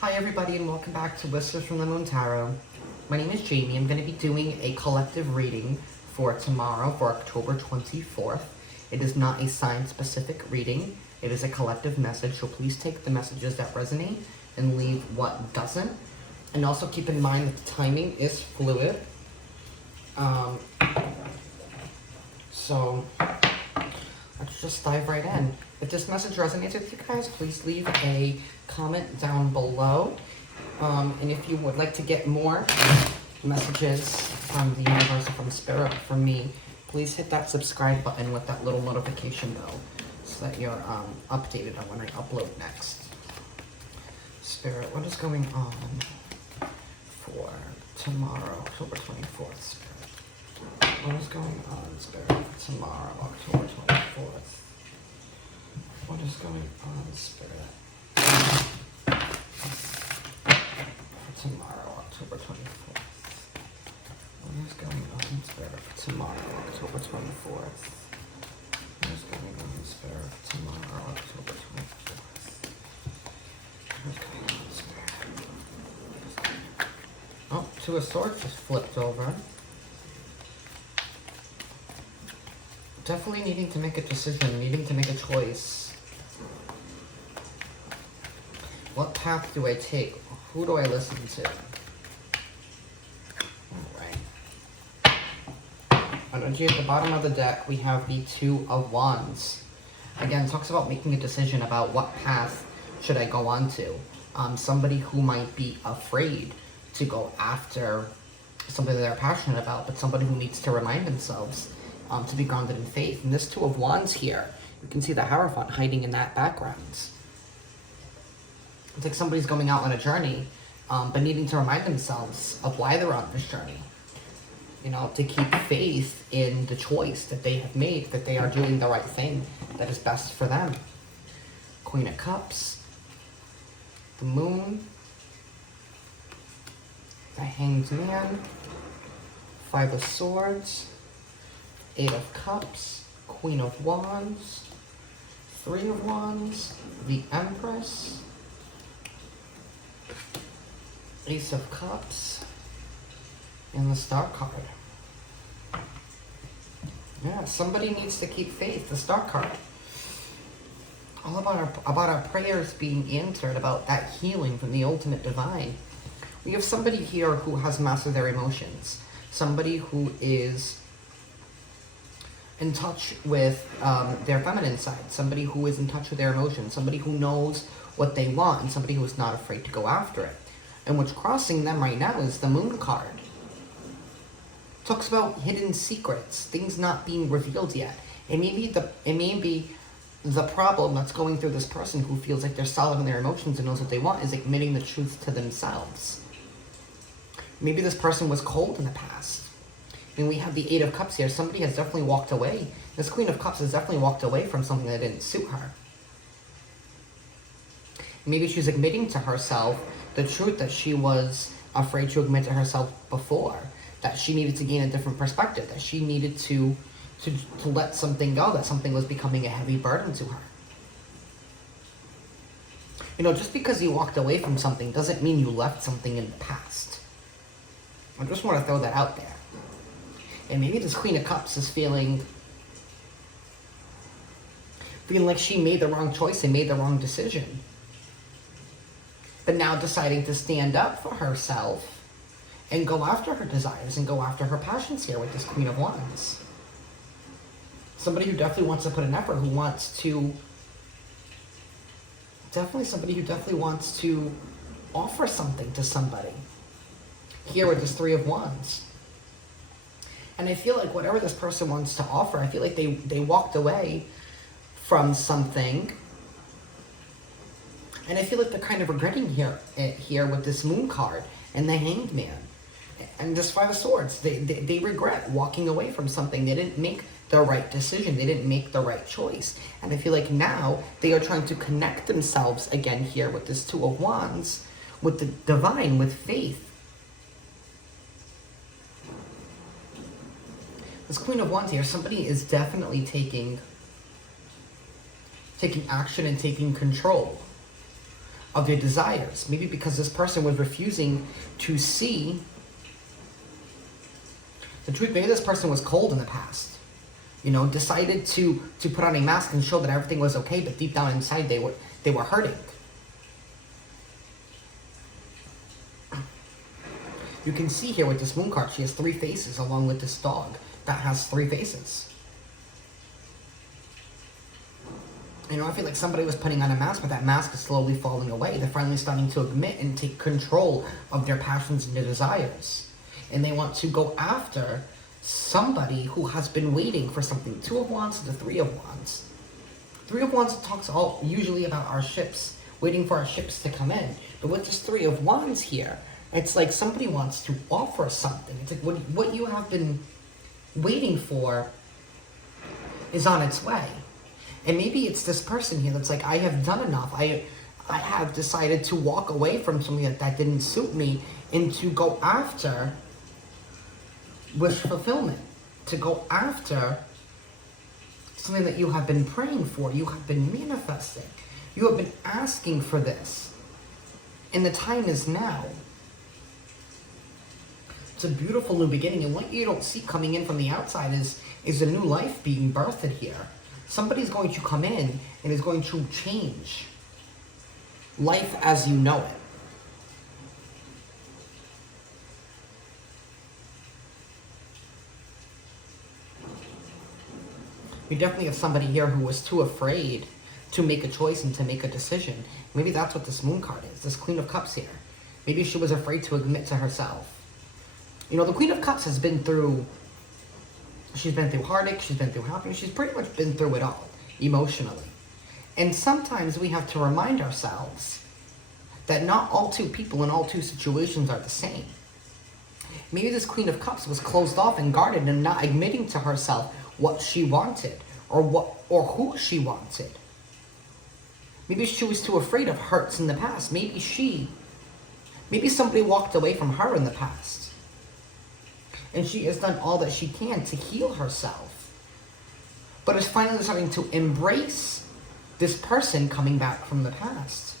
Hi everybody and welcome back to Whispers from the Moon Tarot. My name is Jamie. I'm going to be doing a collective reading for tomorrow, for October 24th. It is not a sign-specific reading. It is a collective message, so please take the messages that resonate and leave what doesn't. And also keep in mind that the timing is fluid. So let's just dive right in. If this message resonates with you guys, please leave a comment down below. And if you would like to get more messages from the universe or from Spirit, from me, please hit that subscribe button with that little notification bell so that you're updated on when I upload next. Spirit, what is going on for tomorrow, October 24th, Spirit? What is going on, Spirit, for tomorrow, October 24th? What is going on, Spirit? For tomorrow, October 24th. What is going on, Spirit, for tomorrow, October 24th? What is going on, Spirit, for tomorrow, October 24th? What is going on, Spirit? Oh, Two of Swords just flipped over. Definitely needing to make a decision, needing to make a choice. What path do I take? Who do I listen to? Alright. Energy at the bottom of the deck, we have the Two of Wands. Again, talks about making a decision about what path should I go on to. Somebody who might be afraid to go after something that they're passionate about, but somebody who needs to remind themselves to be grounded in faith. And this Two of Wands here, you can see the Hierophant hiding in that background. It's like somebody's going out on a journey, but needing to remind themselves of why they're on this journey. You know, to keep faith in the choice that they have made, that they are doing the right thing that is best for them. Queen of Cups, the Moon, the Hanged Man, Five of Swords, Eight of Cups, Queen of Wands, Three of Wands, the Empress, Ace of Cups, and the Star card. Yeah, somebody needs to keep faith. The Star card. All about our prayers being answered, about that healing from the ultimate divine. We have somebody here who has mastered their emotions. Somebody who is in touch with their feminine side. Somebody who is in touch with their emotions. Somebody who knows what they want, and somebody who is not afraid to go after it. And what's crossing them right now is the Moon card. Talks about hidden secrets, things not being revealed yet. It may be the problem that's going through this person who feels like they're solid in their emotions and knows what they want, is admitting the truth to themselves. Maybe this person was cold in the past. And we have the Eight of Cups here. Somebody has definitely walked away. This Queen of Cups has definitely walked away from something that didn't suit her. Maybe she's admitting to herself the truth that she was afraid to admit to herself before. That she needed to gain a different perspective. That she needed to let something go. That something was becoming a heavy burden to her. You know, just because you walked away from something doesn't mean you left something in the past. I just want to throw that out there. And maybe this Queen of Cups is feeling like she made the wrong choice and made the wrong decision. But now deciding to stand up for herself and go after her desires and go after her passions here with this Queen of Wands. Somebody who definitely wants to put an effort, who wants to... somebody who definitely wants to offer something to somebody. Here with this Three of Wands. And I feel like whatever this person wants to offer, I feel like they walked away from something. And I feel like they're kind of regretting here with this Moon card and the Hanged Man. And this Five of Swords. They regret walking away from something. They didn't make the right decision. They didn't make the right choice. And I feel like now they are trying to connect themselves again here with this Two of Wands, with the divine, with faith. This Queen of Wands here, somebody is definitely taking action and taking control of their desires. Maybe because this person was refusing to see the truth. Maybe this person was cold in the past. You know, decided to put on a mask and show that everything was okay, but deep down inside they were hurting. You can see here with this moon card, she has 3 faces along with this dog that has 3 faces. You know, I feel like somebody was putting on a mask, but that mask is slowly falling away. They're finally starting to admit and take control of their passions and their desires. And they want to go after somebody who has been waiting for something. 2 of Wands to the 3 of Wands. 3 of Wands talks usually about our ships, waiting for our ships to come in. But with this 3 of Wands here, it's like somebody wants to offer something. It's like what you have been waiting for is on its way. And maybe it's this person here that's like, I have done enough. I have decided to walk away from something that didn't suit me and to go after wish fulfillment. To go after something that you have been praying for. You have been manifesting. You have been asking for this. And the time is now. It's a beautiful new beginning. And what you don't see coming in from the outside is a new life being birthed here. Somebody's going to come in and is going to change life as you know it. We definitely have somebody here who was too afraid to make a choice and to make a decision. Maybe that's what this moon card is, this Queen of Cups here. Maybe she was afraid to admit to herself. You know, the Queen of Cups has been through, she's been through heartache, she's been through happiness, she's pretty much been through it all, emotionally. And sometimes we have to remind ourselves that not all 2 people in all 2 situations are the same. Maybe this Queen of Cups was closed off and guarded and not admitting to herself what she wanted or who she wanted. Maybe she was too afraid of hurts in the past. Maybe somebody walked away from her in the past. And she has done all that she can to heal herself. But is finally starting to embrace this person coming back from the past.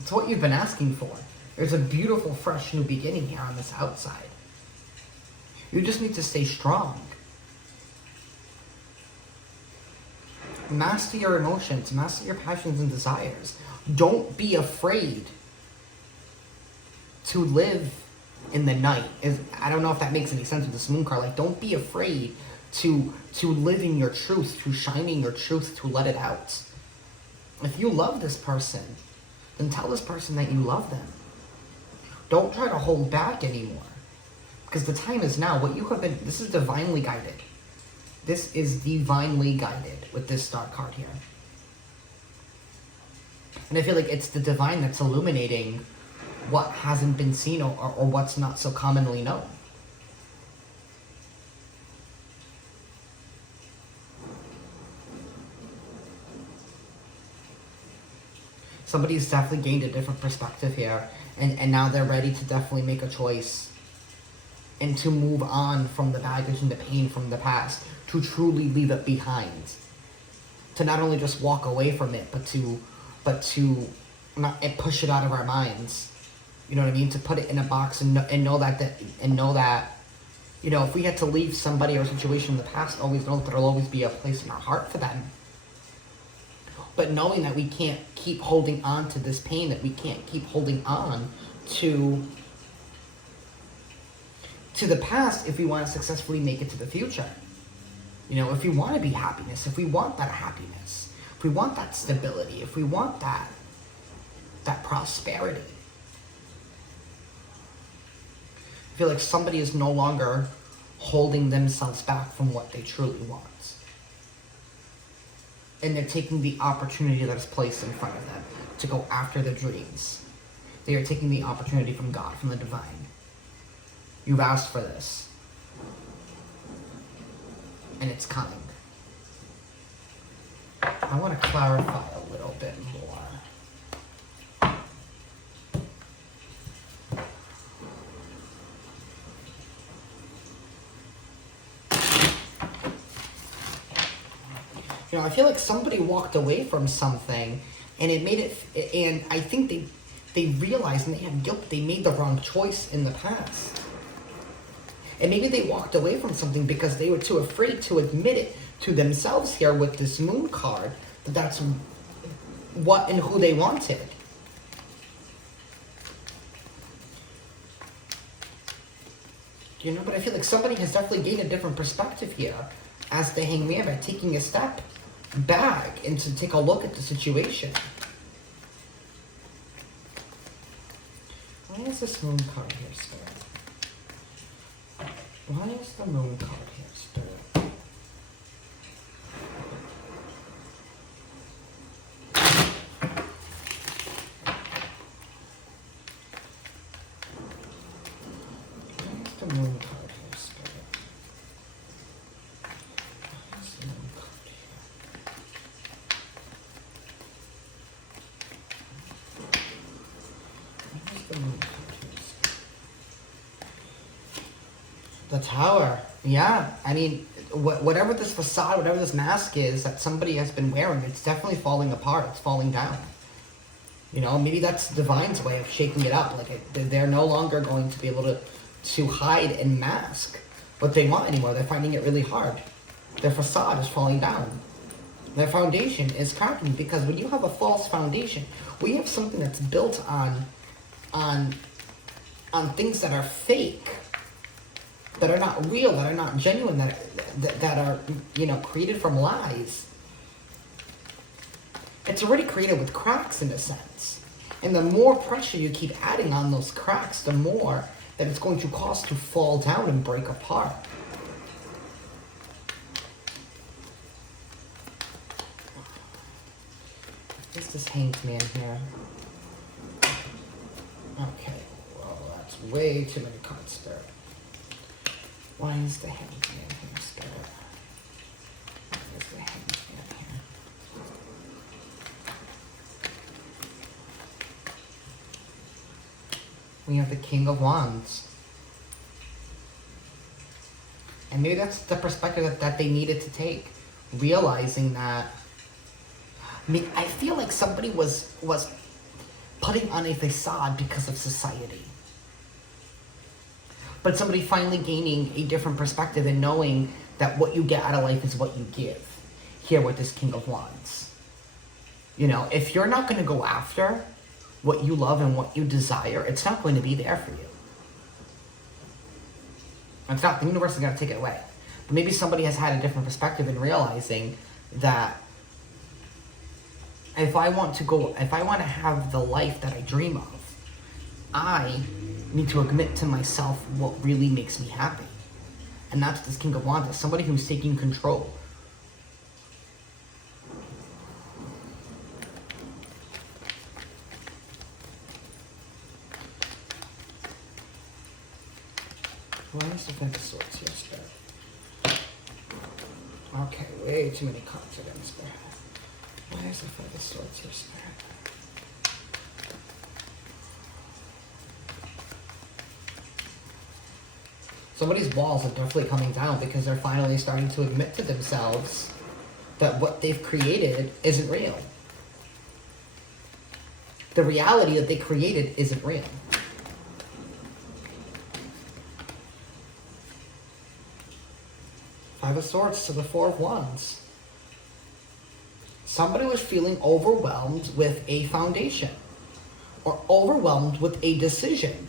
It's what you've been asking for. There's a beautiful, fresh new beginning here on this outside. You just need to stay strong. Master your emotions. Master your passions and desires. Don't be afraid to live in the night. I don't know if that makes any sense with this moon card. Like, don't be afraid to live in your truth, to shine in your truth, to let it out. If you love this person, then tell this person that you love them. Don't try to hold back anymore. Because the time is now. What you have been, this is divinely guided. This is divinely guided with this star card here. And I feel like it's the divine that's illuminating what hasn't been seen or what's not so commonly known. Somebody's definitely gained a different perspective here, and now they're ready to definitely make a choice and to move on from the baggage and the pain from the past, to truly leave it behind. To not only just walk away from it, but to not push it out of our minds. You know what I mean? To put it in a box and know that, you know, if we had to leave somebody or a situation in the past, always know that there'll always be a place in our heart for them. But knowing that we can't keep holding on to this pain, that we can't keep holding on to the past if we want to successfully make it to the future. You know, if we want to be happiness, if we want that happiness, if we want that stability, if we want that prosperity. I feel like somebody is no longer holding themselves back from what they truly want. And they're taking the opportunity that is placed in front of them to go after their dreams. They are taking the opportunity from God, from the divine. You've asked for this. And it's coming. I want to clarify a little bit more. You know, I feel like somebody walked away from something And it made it, and I think they realized and they have guilt. They made the wrong choice in the past. And maybe they walked away from something because they were too afraid to admit it to themselves here with this moon card, that that's what and who they wanted. You know, but I feel like somebody has definitely gained a different perspective here as the Hangman by taking a step back and to take a look at the situation. Why is this moon card here, Spirit? Why is the moon card here, Spirit? Why is the moon card here, Spirit? Why is the moon card here? Why is the moon card here, Spirit? The Tower. Yeah, I mean, whatever this facade, whatever this mask is that somebody has been wearing, it's definitely falling apart. It's falling down. You know, maybe that's Divine's way of shaking it up. Like, they're no longer going to be able to hide and mask what they want anymore. They're finding it really hard. Their facade is falling down. Their foundation is cracking, because when you have a false foundation, we have something that's built on things that are fake, that are not real, that are not genuine, that are, you know, created from lies. It's already created with cracks in a sense. And the more pressure you keep adding on those cracks, the more that it's going to cause to fall down and break apart. What's this Hanged Man here? Okay, well, that's way too many cards, Spirit. Why is the Hanged Man here, Spirit? Why is the Hanged Man here? We have the King of Wands. And maybe that's the perspective that they needed to take. Realizing that, I mean, I feel like somebody was putting on a facade because of society. But somebody finally gaining a different perspective and knowing that what you get out of life is what you give. Here with this King of Wands. You know, if you're not going to go after what you love and what you desire, it's not going to be there for you. It's not. The universe is going to take it away. But maybe somebody has had a different perspective in realizing that if I want to have the life that I dream of, I need to admit to myself what really makes me happy. And that's this King of Wands, somebody who's taking control. Why is the Five of Swords here, Spirit? Okay, way too many cards again, Spirit. Why is the Five of Swords here, Spirit? Somebody's walls are definitely coming down because they're finally starting to admit to themselves that what they've created isn't real. The reality that they created isn't real. Five of Swords to the Four of Wands. Somebody was feeling overwhelmed with a foundation or overwhelmed with a decision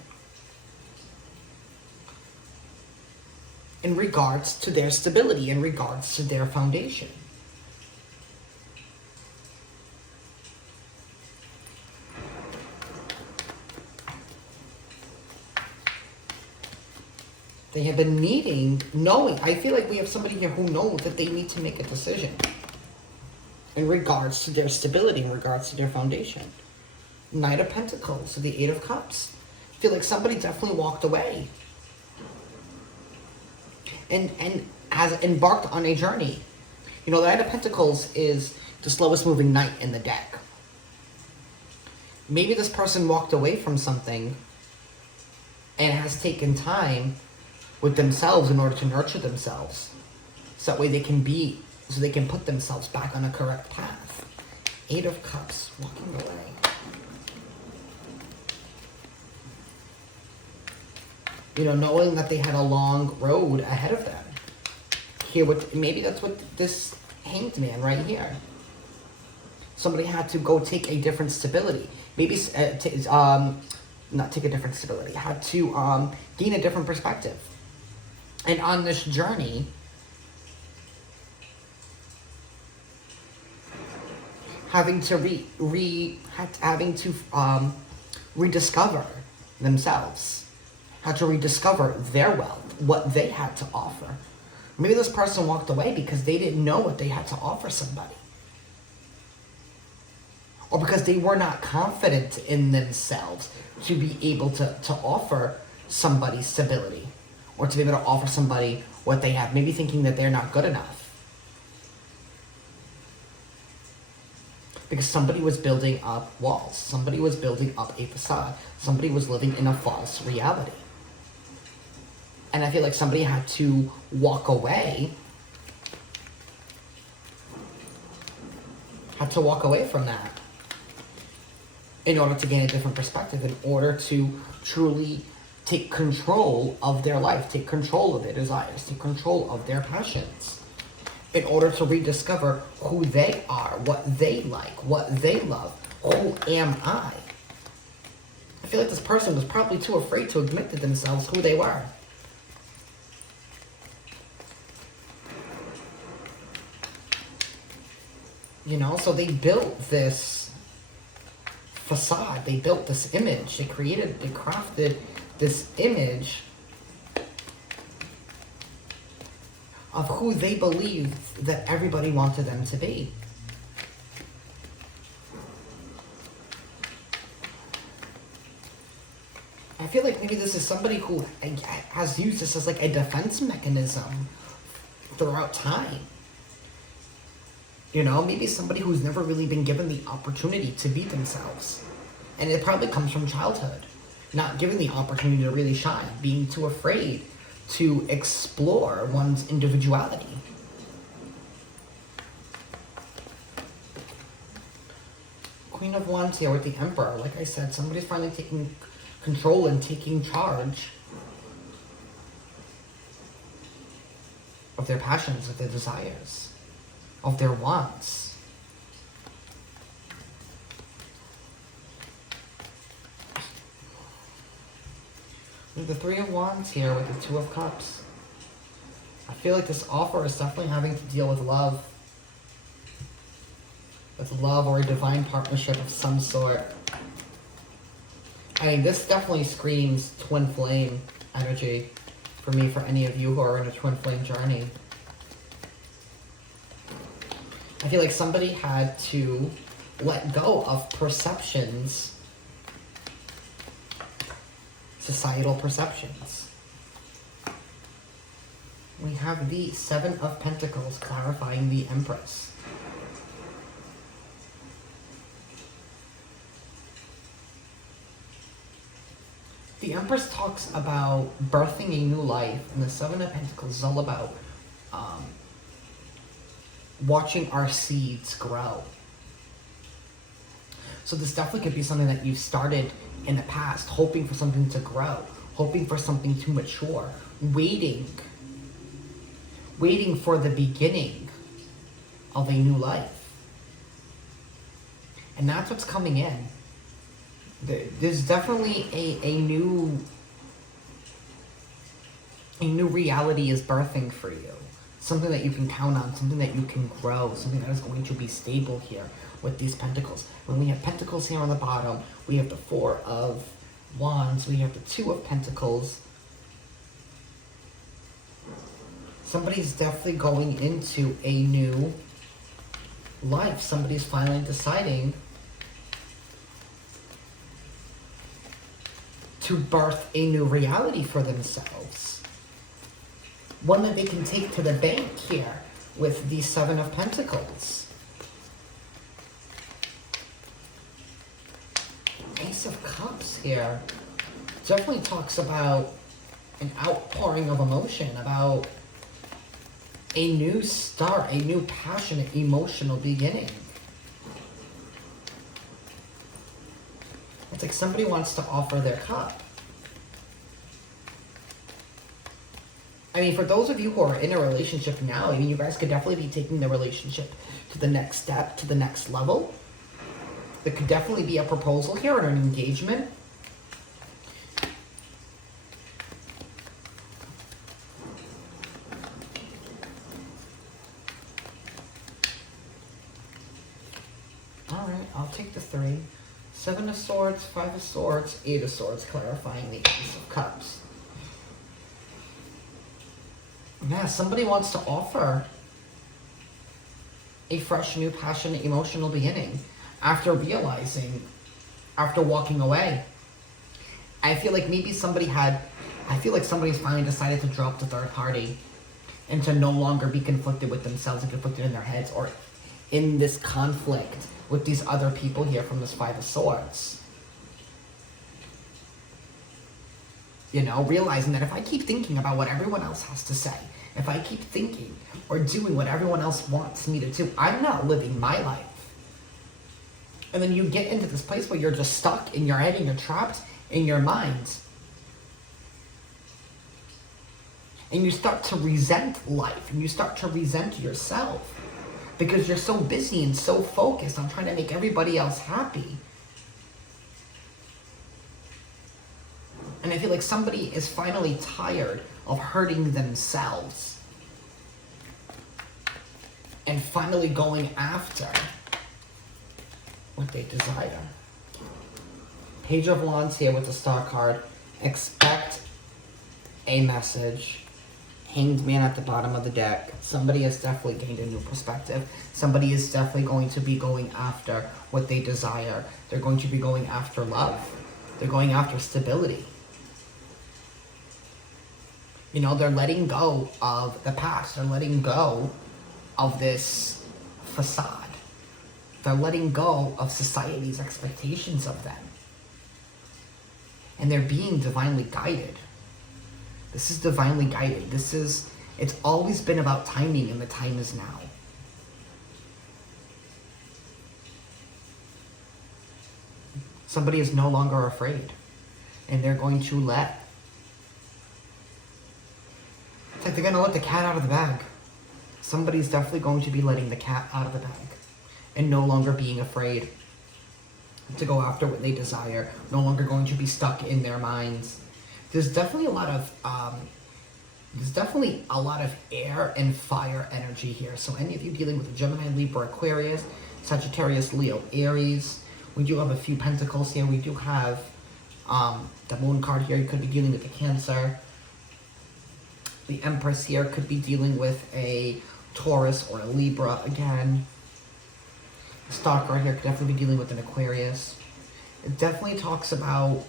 in regards to their stability, in regards to their foundation. They have been knowing, I feel like we have somebody here who knows that they need to make a decision in regards to their stability, in regards to their foundation. Knight of Pentacles to the Eight of Cups. I feel like somebody definitely walked away and has embarked on a journey. You know, the Knight of Pentacles is the slowest moving knight in the deck. Maybe this person walked away from something and has taken time with themselves in order to nurture themselves. So that way they can put themselves back on a correct path. Eight of Cups, walking away. You know, knowing that they had a long road ahead of them. Here, maybe that's what this Hanged Man right here. Somebody had to go take a different stability. Maybe, not take a different stability. Had to gain a different perspective. And on this journey, having to rediscover themselves. Had to rediscover their wealth, what they had to offer. Maybe this person walked away because they didn't know what they had to offer somebody. Or because they were not confident in themselves to be able to offer somebody stability. Or to be able to offer somebody what they have. Maybe thinking that they're not good enough. Because somebody was building up walls. Somebody was building up a facade. Somebody was living in a false reality. And I feel like somebody had to walk away. Had to walk away from that. In order to gain a different perspective. In order to truly take control of their life. Take control of their desires. Take control of their passions. In order to rediscover who they are. What they like. What they love. Who am I? I feel like this person was probably too afraid to admit to themselves who they were. You know, so they built this facade. They built this image. They crafted this image of who they believed that everybody wanted them to be. I feel like maybe this is somebody who has used this as like a defense mechanism throughout time. You know, maybe somebody who's never really been given the opportunity to be themselves. And it probably comes from childhood. Not given the opportunity to really shine. Being too afraid to explore one's individuality. Queen of Wands here with the Emperor. Like I said, somebody's finally taking control and taking charge of their passions, of their desires, of their wants. We have the Three of Wands here with the Two of Cups. I feel like this offer is definitely having to deal with love. With love or a divine partnership of some sort. I mean, this definitely screams twin flame energy for me, for any of you who are in a twin flame journey. I feel like somebody had to let go of perceptions, societal perceptions. We have the Seven of Pentacles clarifying the Empress. The Empress talks about birthing a new life, and the Seven of Pentacles is all about watching our seeds grow. So this definitely could be something that you've started in the past, hoping for something to grow, hoping for something to mature, waiting for the beginning of a new life. And that's what's coming in. There's definitely a new reality is birthing for you. Something that you can count on, something that you can grow, something that is going to be stable here with these pentacles. When we have pentacles here on the bottom, we have the Four of Wands, we have the Two of Pentacles. Somebody's definitely going into a new life. Somebody's finally deciding to birth a new reality for themselves. One that they can take to the bank here with the Seven of Pentacles. Ace of Cups here definitely talks about an outpouring of emotion, about a new start, a new passionate, emotional beginning. It's like somebody wants to offer their cup. I mean, for those of you who are in a relationship now, I mean, you guys could definitely be taking the relationship to the next step, to the next level. There could definitely be a proposal here or an engagement. All right, I'll take the 3. 7 of Swords, 5 of Swords, 8 of Swords, clarifying the Ace of Cups. Yeah, somebody wants to offer a fresh, new, passionate, emotional beginning after realizing, after walking away. I feel like maybe somebody's finally decided to drop the third party and to no longer be conflicted with themselves and conflicted in their heads or in this conflict with these other people here from this 5 of Swords. You know, realizing that if I keep thinking about what everyone else has to say, if I keep thinking or doing what everyone else wants me to do, I'm not living my life. And then you get into this place where you're just stuck in your head and you're trapped in your mind. And you start to resent life and you start to resent yourself because you're so busy and so focused on trying to make everybody else happy. And I feel like somebody is finally tired of hurting themselves and finally going after what they desire. Page of Wands here with the Star card. Expect a message. Hanged Man at the bottom of the deck. Somebody has definitely gained a new perspective. Somebody is definitely going to be going after what they desire. They're going to be going after love. They're going after stability. You know, they're letting go of the past. They're letting go of this facade. They're letting go of society's expectations of them. And they're being divinely guided. This is divinely guided. It's always been about timing, and the time is now. Somebody is no longer afraid. And they're going to it's like they're going to let the cat out of the bag. Somebody's definitely going to be letting the cat out of the bag. And no longer being afraid to go after what they desire. No longer going to be stuck in their minds. There's definitely a lot of air and fire energy here. So any of you dealing with a Gemini, Libra, Aquarius, Sagittarius, Leo, Aries. We do have a few Pentacles here. We do have the Moon card here. You could be dealing with a Cancer. The Empress here could be dealing with a Taurus or a Libra again. The Star card here could definitely be dealing with an Aquarius. It definitely talks about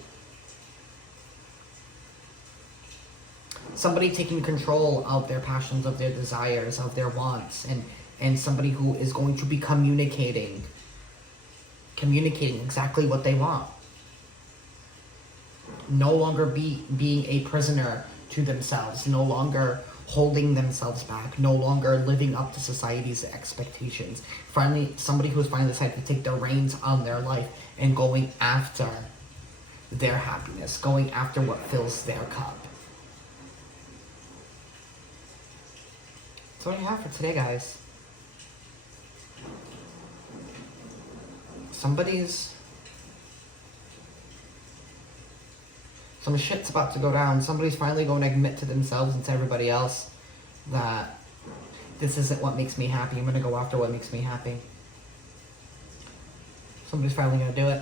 somebody taking control of their passions, of their desires, of their wants, and somebody who is going to be communicating exactly what they want. No longer being a prisoner to themselves, no longer holding themselves back, no longer living up to society's expectations. Finally, somebody who's finally decided to take the reins on their life and going after their happiness, going after what fills their cup. That's what I have for today, guys. Some shit's about to go down. Somebody's finally going to admit to themselves and to everybody else that this isn't what makes me happy. I'm going to go after what makes me happy. Somebody's finally going to do it.